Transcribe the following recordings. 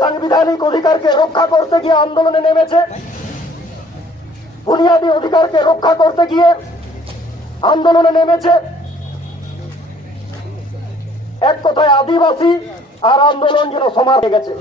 সাংবিধানিক অধিকারকে রক্ষা করতে গিয়ে আন্দোলনে নেমেছে। বুনিয়াদী অধিকারকে রক্ষা করতে গিয়ে আন্দোলনে নেমেছে। এক কথায় আদিবাসী আর আন্দোলন যেন সমার হয়ে গেছে।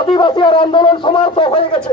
আদিবাসী আর আন্দোলন সমার্থ হয়ে গেছে।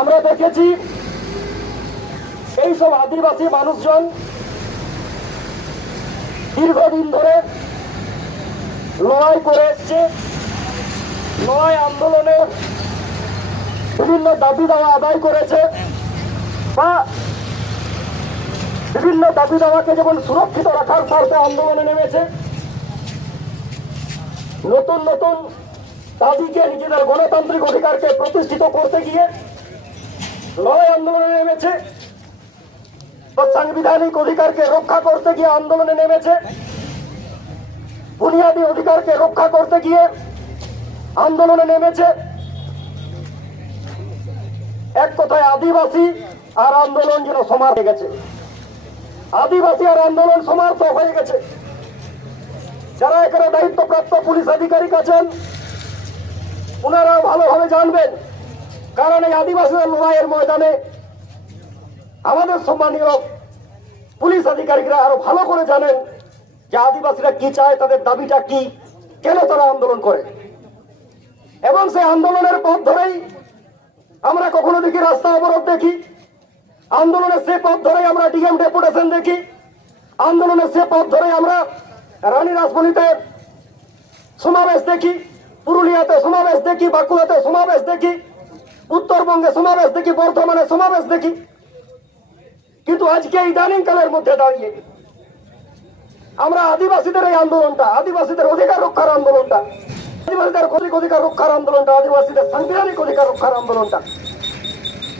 আমরা দেখেছি এইসব আদিবাসী মানুষজন দীর্ঘদিন ধরে লড়াই করে এসছে। লড়াই আন্দোলনে বিভিন্ন দাবি দাওয়া আদায় করেছে বা বিভিন্ন দাবি দাওয়াকে যেমন সুরক্ষিত রাখার স্বার্থে আন্দোলনে নেমেছে, নতুন নতুন দাবিকে নিজেদের গণতান্ত্রিক অধিকারকে প্রতিষ্ঠিত করতে গিয়ে লড়াই আন্দোলনে নেমেছে। সাংবিধানিক অধিকারকে রক্ষা করতে গিয়ে আন্দোলনে নেমেছে। বুনিয়াদী অধিকারকে রক্ষা করতে গিয়ে আন্দোলনে নেমেছে। এক কথায় আদিবাসী আর আন্দোলন যেন সমার হয়ে গেছে। আদিবাসী আর আন্দোলন সমার্থ হয়ে গেছে। যারা এখানে দায়িত্বপ্রাপ্ত পুলিশ আধিকারিক আছেন ওনারা ভালোভাবে জানবেন কারণ এই আদিবাসীদের লড়াইয়ের ময়দানে আমাদের সম্মানীয় পুলিশ আধিকারিকরা আরও ভালো করে জানেন যে আদিবাসীরা কি চায়, তাদের দাবিটা কি, কেন তারা আন্দোলন করে। এবং সেই আন্দোলনের পথ ধরেই আমরা কখনো দেখি রাস্তা অবরোধ দেখি, আন্দোলনের সে পথ ধরে আমরা ডিএম ডেপুটেশন দেখি, আন্দোলনের সে পথ ধরে আমরা রানী রাজবলিতে সমাবেশ দেখি, পুরুলিয়াতে সমাবেশ দেখি, বাঁকুড়াতে সমাবেশ দেখি উত্তরবঙ্গে সমাবেশ দেখি, বর্ধমানে সমাবেশ দেখি। কিন্তু আজকে ইদানিং কালের মধ্যে দাঁড়িয়ে আমরা আদিবাসীদের এই আন্দোলনটা, আদিবাসীদের অধিকার রক্ষার আন্দোলনটা, আদিবাসীদের কৌলিক অধিকার রক্ষার আন্দোলনটা, আদিবাসীদের সাংবিধানিক অধিকার রক্ষার আন্দোলনটা,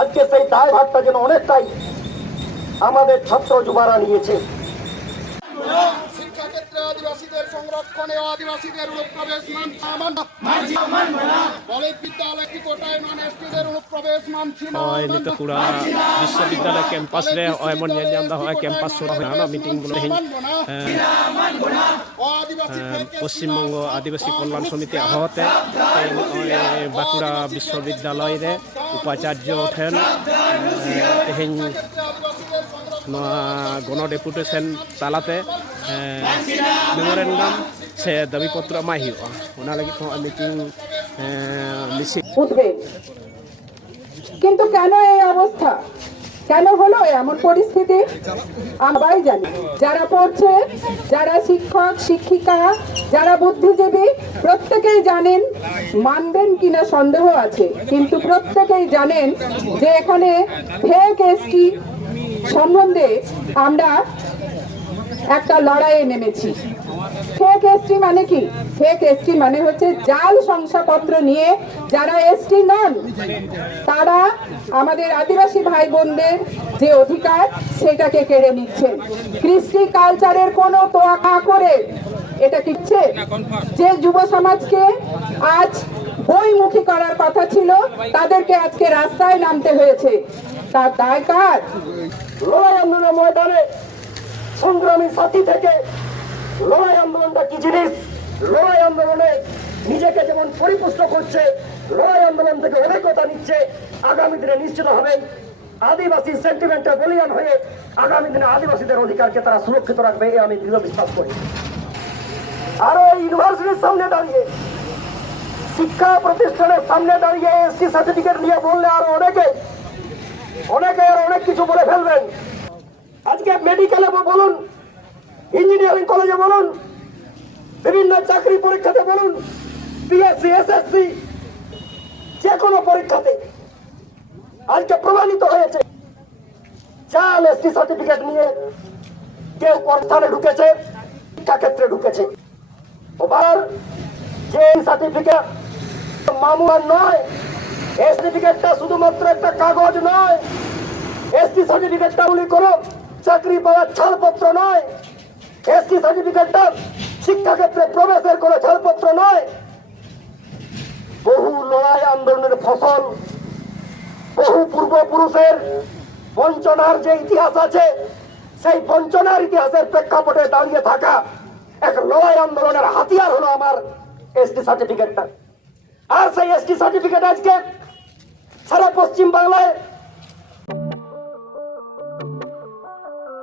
আজকে সেই দায় ভাগটা যেন অনেকটাই আমাদের ছাত্র যুবারা নিয়েছে। আদিবাসীদের সংরক্ষণে ও আদিবাসীদের অনুপ্রবেশ বিশ্ববিদ্যালয় ক্যাম্পাস রে এমন হয় ক্যাম্পাস শুরু হয় না মিটিংগুলো হ্যাঁ। হ্যাঁ, পশ্চিমবঙ্গ আদিবাসী কল্যাণ সমিতি আহতে। বাঁকুড়া বিশ্ববিদ্যালয় রে উপাচার্য ওঠেন। হ্যাঁ, তেহেন ᱱᱚᱣᱟ ᱜᱚᱱᱚ ᱰᱮᱯᱩᱴᱮᱥᱚᱱ ᱛᱟᱞᱟᱛᱮ মেমোরেন্ডাম সে দাবিপত্র এমাই ᱦᱩᱭᱩᱜᱼᱟ ᱚᱱᱟ ᱞᱟᱹᱜᱤᱫ ᱦᱚᱸ মিটিং মিছিল উঠবে কিন্তু কেন এই অবস্থা কেন হলো এমন পরিস্থিতি আমরাই জানি যারা পড়ছে যারা শিক্ষক শিক্ষিকা যারা বুদ্ধিজীবী প্রত্যেকেই জানেন মানবেন কিনা সন্দেহ আছে কিন্তু প্রত্যেকেই জানেন যে এখানে ফেক এসটি সম্বন্ধে আমরা একটা লড়াইয়ে নেমেছি। ফেক এসটি মানে কি? ফেক এসটি মানে হচ্ছে জাল শংসাপত্র নিয়ে যারা এসটি নন, তারা আমাদের আদিবাসী ভাই বোনদের যে অধিকার, সেটাকে কেড়ে নিচ্ছেন কৃষ্টি কালচারের কোনো তোয়াক্কা করে এটা কিচ্ছে যে যুব সমাজকে আজ বইমুখী করার কথা ছিল, তাদেরকে আজকে রাস্তায় নামতে হয়েছে। তার দায় আন্দোলনের ময়দানে সংগ্রামী সাথী থেকে লড়াই আন্দোলনটা কি জিনিস? লড়াই আন্দোলনে নিজেকে যেমন পরিপুষ্ট করছে, লড়াই আন্দোলন থেকে অভিজ্ঞতা নিচ্ছে, আগামী দিনে নিশ্চিত হবে। আদিবাসী সেন্টিমেন্টে বলিয়ান হয়ে আগামী দিনে আদিবাসীদের অধিকারকে তারা সুরক্ষিত রাখবে আমি দৃঢ় বিশ্বাস করি। আরও ইউনিভার্সিটির সামনে দাঁড়িয়ে শিক্ষা প্রতিষ্ঠানের সামনে দাঁড়িয়ে এসটি সার্টিফিকেট নিয়ে বললে আরও অনেকে অনেকে আর অনেক কিছু বলে ফেলবেন। আজকে মেডিকেলে বলুন ইঞ্জিনিয়ারিং কলেজে বলুন, বিভিন্ন চাকরি পরীক্ষাতে বলুন বিএসসি এসএসসি যে কোনো পরীক্ষাতে। আজকে প্রমাণিত হয়েছে, চাল এসটি সার্টিফিকেট নিয়ে কেউ কর্মস্থানে ঢুকেছে, শিক্ষাক্ষেত্রে ঢুকেছে। ওবার যে সার্টিফিকেট মামুয়ার নয়। এই সার্টিফিকেটটা শুধুমাত্র একটা কাগজ নয়। এসটি সার্টিফিকেটটা উনি কোনো চাকরি পাওয়ার ছাড়পত্র নয়। এসটি সার্টিফিকেটটা শিক্ষাক্ষেত্রে প্রবেশের কোনো ছাড়পত্র নয়। বহু লড়াই আন্দোলনের ফসল, বহু পূর্বপুরুষের বঞ্চনার যে ইতিহাস আছে, সেই বঞ্চনার ইতিহাসের প্রেক্ষাপটে দাঁড়িয়ে থাকা এক লড়াই আন্দোলনের হাতিয়ার হলো আমার এসটি সার্টিফিকেটটা আর সেই এসটি সার্টিফিকেট আজকে সারা পশ্চিম বাংলায়